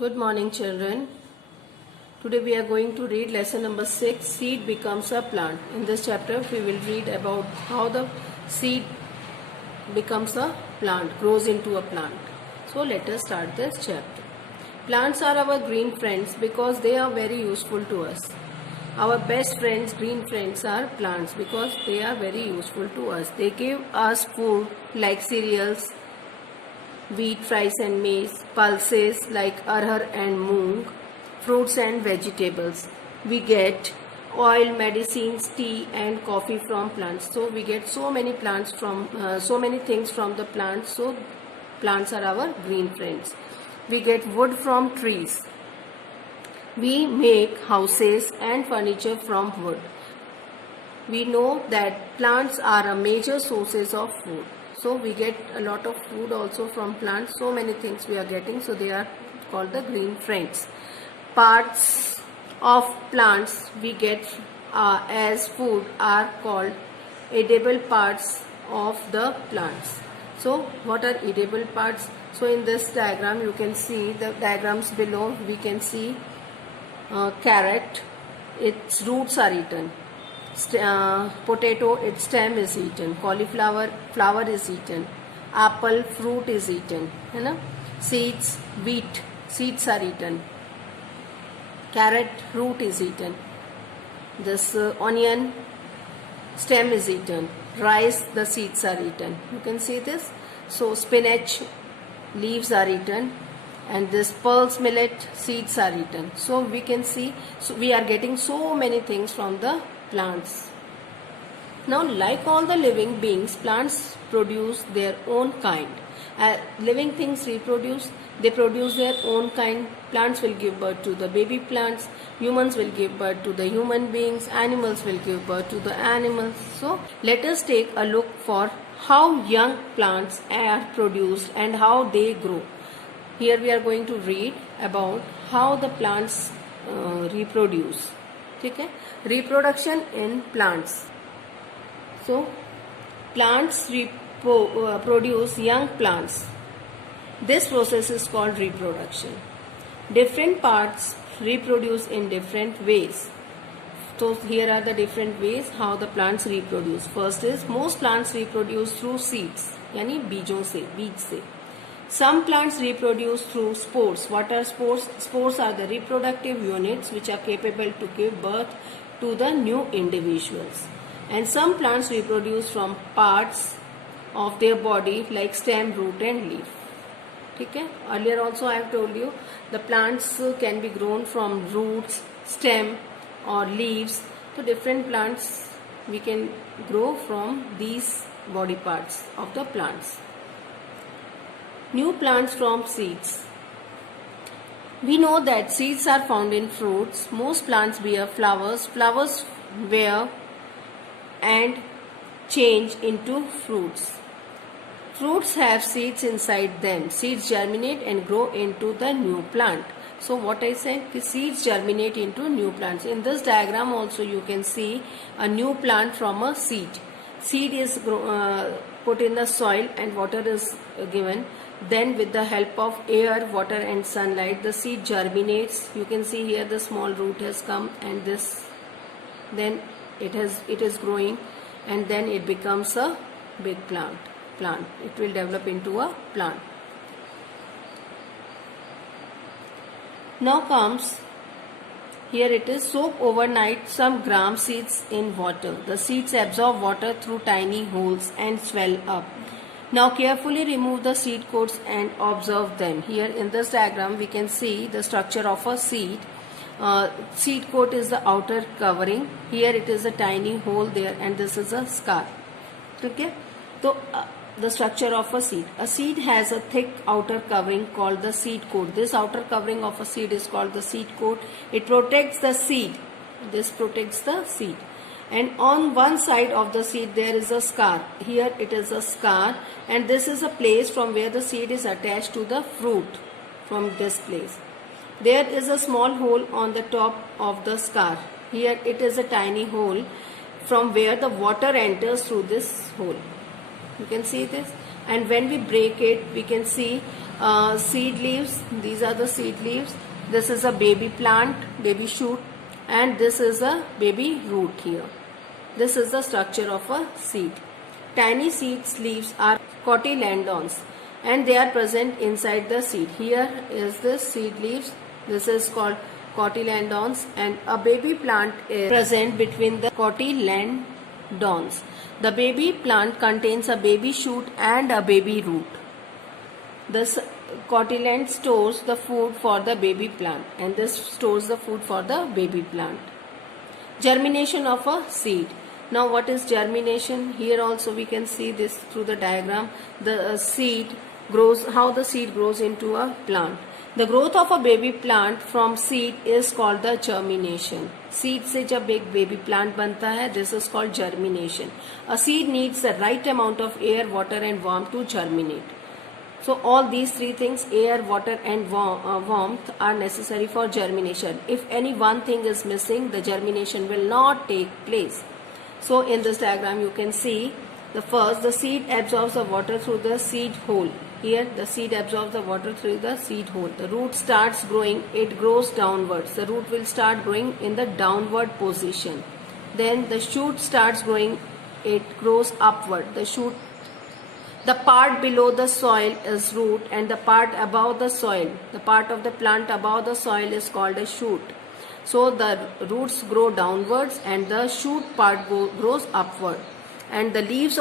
Good morning, children. Today we are going to read lesson number 6, Seed Becomes a Plant. In this chapter we will read about how the seed becomes a plant, grows into a plant. So let us start this chapter. Plants are our green friends because they are very useful to us. Our best friends, green friends, are plants because they are very useful to us. They give us food like cereals, wheat, rice and maize, pulses like arhar and moong, fruits and vegetables. We get oil, medicines, tea and coffee from plants. So we get so many things from the plants. So plants are our green friends. We get wood from trees. We make houses and furniture from wood. We know that plants are a major sources of food. So we get a lot of food also from plants. So many things we are getting. So they are called the green friends. Parts of plants we get as food are called edible parts of the plants. So what are edible parts? So in this diagram you can see the diagrams below. We can see carrot, its roots are eaten. Potato, its stem is eaten. Cauliflower, flower is eaten. Apple, fruit is eaten. Seeds, wheat, seeds are eaten. Carrot, root is eaten. This onion, stem is eaten. Rice, the seeds are eaten. You can see this. So spinach, leaves are eaten. And this pulse millet, seeds are eaten. So we can see, so we are getting so many things from the plants. Now, like all the living beings, plants produce their own kind. Living things reproduce, they produce their own kind. Plants will give birth to the baby plants, humans will give birth to the human beings, animals will give birth to the animals. So let us take a look for how young plants are produced and how they grow. Here we are going to read about how the plants reproduce. Okay? Reproduction in plants. So, plants produce young plants. This process is called reproduction. Different parts reproduce in different ways. So, here are the different ways how the plants reproduce. First is, most plants reproduce through seeds, यानी बीजों से, बीज से. Some plants reproduce through spores. What are spores? Spores are the reproductive units which are capable to give birth to the new individuals. And some plants reproduce from parts of their body like stem, root and leaf. Okay? Earlier also I have told you the plants can be grown from roots, stem or leaves. So different plants we can grow from these body parts of the plants. New plants from seeds. We know that seeds are found in fruits. Most plants bear flowers. Flowers bear and change into fruits. Fruits have seeds inside them. Seeds germinate and grow into the new plant. So what I said, the seeds germinate into new plants. In this diagram also you can see a new plant from a seed. Seed is put in the soil and water is given. Then with the help of air, water and sunlight, the seed germinates. You can see here the small root has come and this, then it is growing and then it becomes a big plant. It will develop into a plant. Now comes, here it is, soak overnight some gram seeds in water. The seeds absorb water through tiny holes and swell up. Now carefully remove the seed coats and observe them. Here in this diagram we can see the structure of a seed. Seed coat is the outer covering. Here it is a tiny hole there and this is a scar. Okay. So the structure of a seed. A seed has a thick outer covering called the seed coat. This outer covering of a seed is called the seed coat. It protects the seed. This protects the seed. And on one side of the seed there is a scar. Here it is a scar and this is a place from where the seed is attached to the fruit. From this place there is a small hole on the top of the scar. Here it is a tiny hole from where the water enters through this hole. You can see this, and when we break it we can see seed leaves. These are the seed leaves. This is a baby plant, baby shoot, and this is a baby root here. This is the structure of a seed. Tiny seeds leaves are cotyledons and they are present inside the seed. Here is this seed leaves. This is called cotyledons, and a baby plant is present between the cotyledons. The baby plant contains a baby shoot and a baby root. This cotyledon stores the food for the baby plant, and this stores the food for the baby plant. Germination of a seed. Now what is germination? Here also we can see this through the diagram. The seed grows, how the seed grows into a plant. The growth of a baby plant from seed is called the germination. Seed से जब एक baby plant बनता है, this is called germination. A seed needs the right amount of air, water and warmth to germinate. So all these three things, air, water and warmth, are necessary for germination. If any one thing is missing, the germination will not take place. So in this diagram you can see the seed absorbs the water through the seed hole. Here the seed absorbs the water through the seed hole. The root starts growing, it grows downwards. The root will start growing in the downward position. Then the shoot starts growing, it grows upward. The part below the soil is root, and the part above the soil, the part of the plant above the soil, is called a shoot. So the roots grow downwards and the shoot part grows upward, and the leaves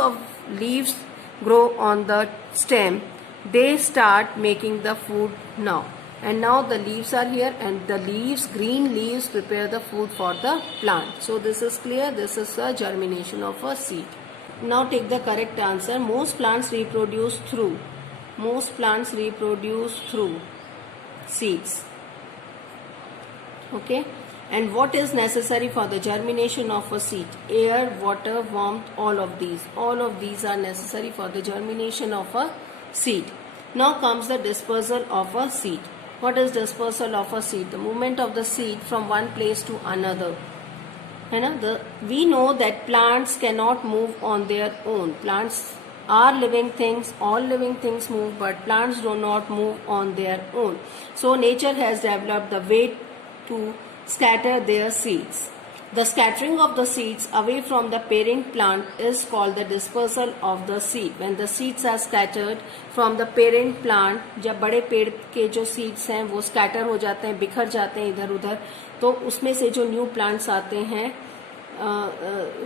grow on the stem. They start making the food now, and now the leaves are here, and the green leaves prepare the food for the plant. So this is clear. This is the germination of a seed. Now take the correct answer. Most plants reproduce through seeds. Okay. And what is necessary for the germination of a seed? Air, water, warmth, all of these are necessary for the germination of a seed. Now comes the dispersal of a seed. What is dispersal of a seed? The movement of the seed from one place to another. We know that plants cannot move on their own. Plants are living things, all living things move, but plants do not move on their own. So nature has developed the way to scatter their seeds. The scattering of the seeds away from the parent plant is called the dispersal of the seed. When the seeds are scattered from the parent plant, जब बड़े पेड़ के जो seeds हैं वो scatter हो जाते हैं, बिखर जाते हैं इधर उधर, तो उसमें से जो new plants आते हैं,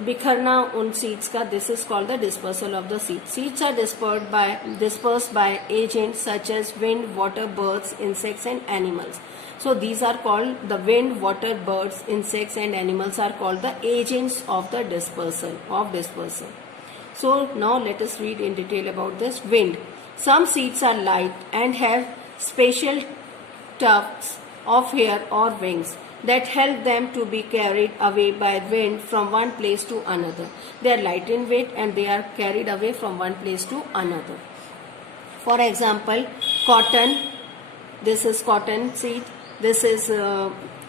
बिखरना उन seeds का, this is called the dispersal of the seed. Seeds are dispersed by agents such as wind, water, birds, insects and animals. So these are called the wind, water, birds, insects and animals are called the agents of the dispersal. So now let us read in detail about this. Wind. Some seeds are light and have special tufts of hair or wings that help them to be carried away by wind from one place to another. They are light in weight and they are carried away from one place to another. For example, cotton. This is cotton seed. This is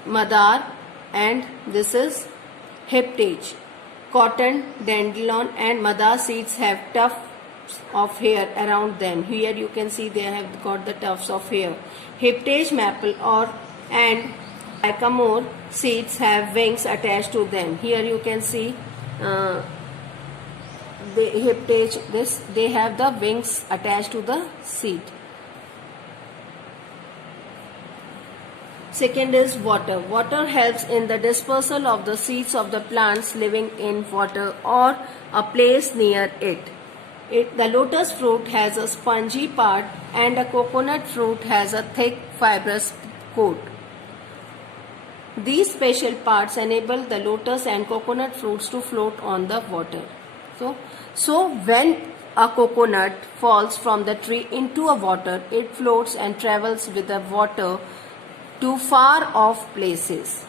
madar, and this is heptage. Cotton, dandelion and madar seeds have tufts of hair around them. Here you can see they have got the tufts of hair. Heptage, maple and sycamore seeds have wings attached to them. Here you can see the heptage, they have the wings attached to the seed. Second is water. Water helps in the dispersal of the seeds of the plants living in water or a place near it. The lotus fruit has a spongy part and a coconut fruit has a thick fibrous coat. These special parts enable the lotus and coconut fruits to float on the water. So when a coconut falls from the tree into a water, it floats and travels with the water to far off places.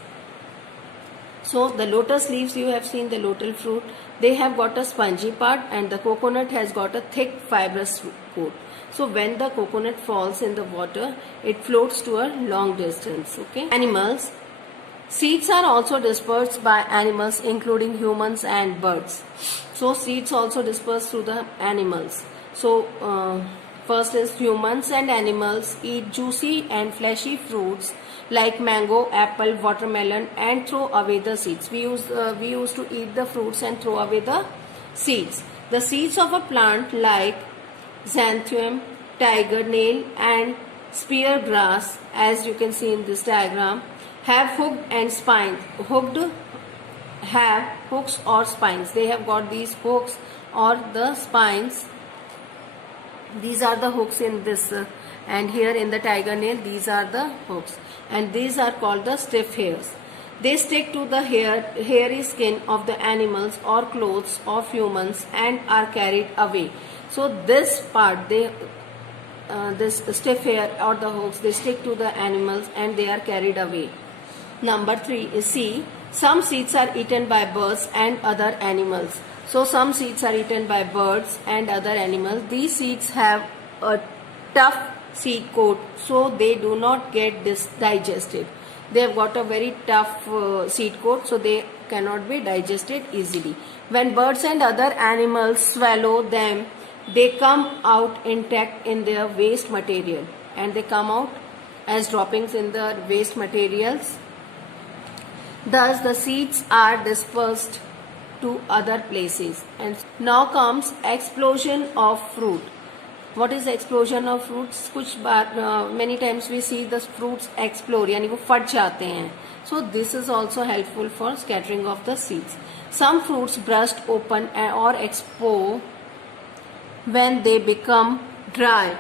So the lotus leaves, you have seen the lotus fruit, they have got a spongy part and the coconut has got a thick fibrous coat. So when the coconut falls in the water, it floats to a long distance. Okay. Animals. Seeds are also dispersed by animals including humans and birds. So seeds also disperse through the animals. So First is humans and animals eat juicy and fleshy fruits like mango, apple, watermelon and throw away the seeds. We used to eat the fruits and throw away the seeds. The seeds of a plant like xanthium, tiger nail and spear grass, as you can see in this diagram, have hooked and spines. Have hooks or spines. They have got these hooks or the spines. These are the hooks in this and here in the tiger nail these are the hooks, and these are called the stiff hairs. They stick to the hairy skin of the animals or clothes of humans and are carried away. So this part, this stiff hair or the hooks, they stick to the animals and they are carried away. Number 3 is C. Some seeds are eaten by birds and other animals. So some seeds are eaten by birds and other animals. These seeds have a tough seed coat, so they do not get digested. They have got a very tough seed coat, so they cannot be digested easily. When birds and other animals swallow them, they come out intact in their waste material, and they come out as droppings in the waste materials. Thus the seeds are dispersed to other places. And now comes explosion of fruit. What is explosion of fruits? कुछ बार many times we see the fruits explode, यानी वो फट जाते हैं. So this is also helpful for scattering of the seeds. Some fruits burst open or explode when they become dry.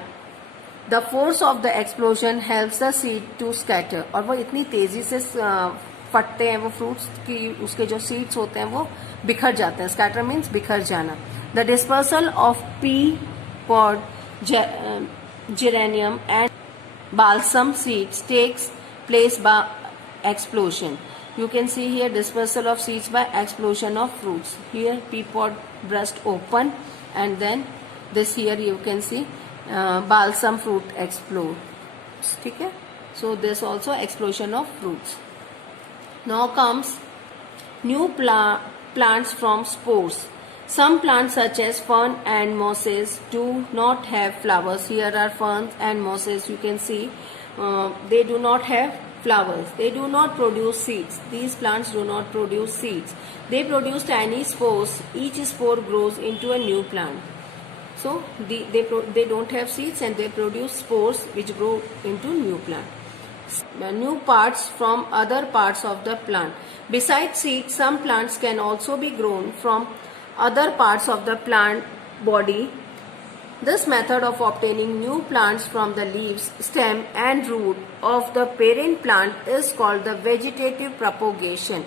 The force of the explosion helps the seed to scatter. और वो इतनी तेजी से फटते हैं वो फ्रूट्स कि उसके जो सीड्स होते हैं वो बिखर जाते हैं. स्कैटर मीन्स बिखर जाना. The dispersal of pea pod, geranium and balsam seeds takes place by explosion. You can see here dispersal of seeds by explosion of fruits. Here pea pod burst open, and then this here you can see balsam fruit explodes. Okay? So this also explosion of fruits. Now comes new plants from spores. Some plants such as fern and mosses do not have flowers. Here are ferns and mosses. You can see they do not have flowers. They do not produce seeds. These plants do not produce seeds. They produce tiny spores. Each spore grows into a new plant. So they don't have seeds and they produce spores which grow into new plant. New parts from other parts of the plant. Besides seeds, some plants can also be grown from other parts of the plant body. This method of obtaining new plants from the leaves, stem and root of the parent plant is called the vegetative propagation.